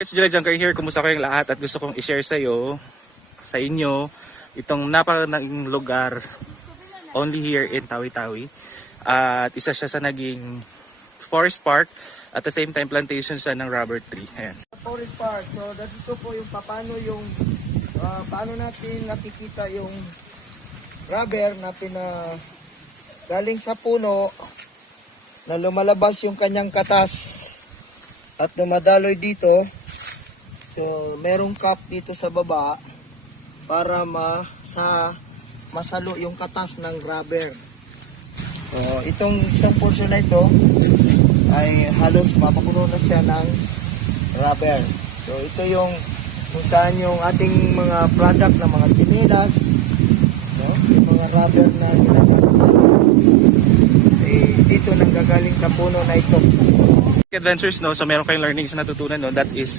It's Julia Junker here. Kumusta kayong lahat? At gusto kong i-share sa inyo, itong napakalaking lugar only here in Tawi-Tawi. At isa siya sa naging forest park at the same time plantation siya ng rubber tree. Ayan. Forest park. So dito po yung paano natin nakikita yung rubber na galing sa puno na lumalabas yung kanyang katas at dumadaloy dito. So, merong cup dito sa baba para masalo yung katas ng rubber. So, itong isang portion na ito ay halos mapapuno na siya ng rubber. So, ito yung kung saan yung ating mga product na mga chinelas, no? Yung mga rubber na ginagamit dito nang gagaling sa puno na ito. Adventures, no? So meron kayong learnings na natutunan, no? That is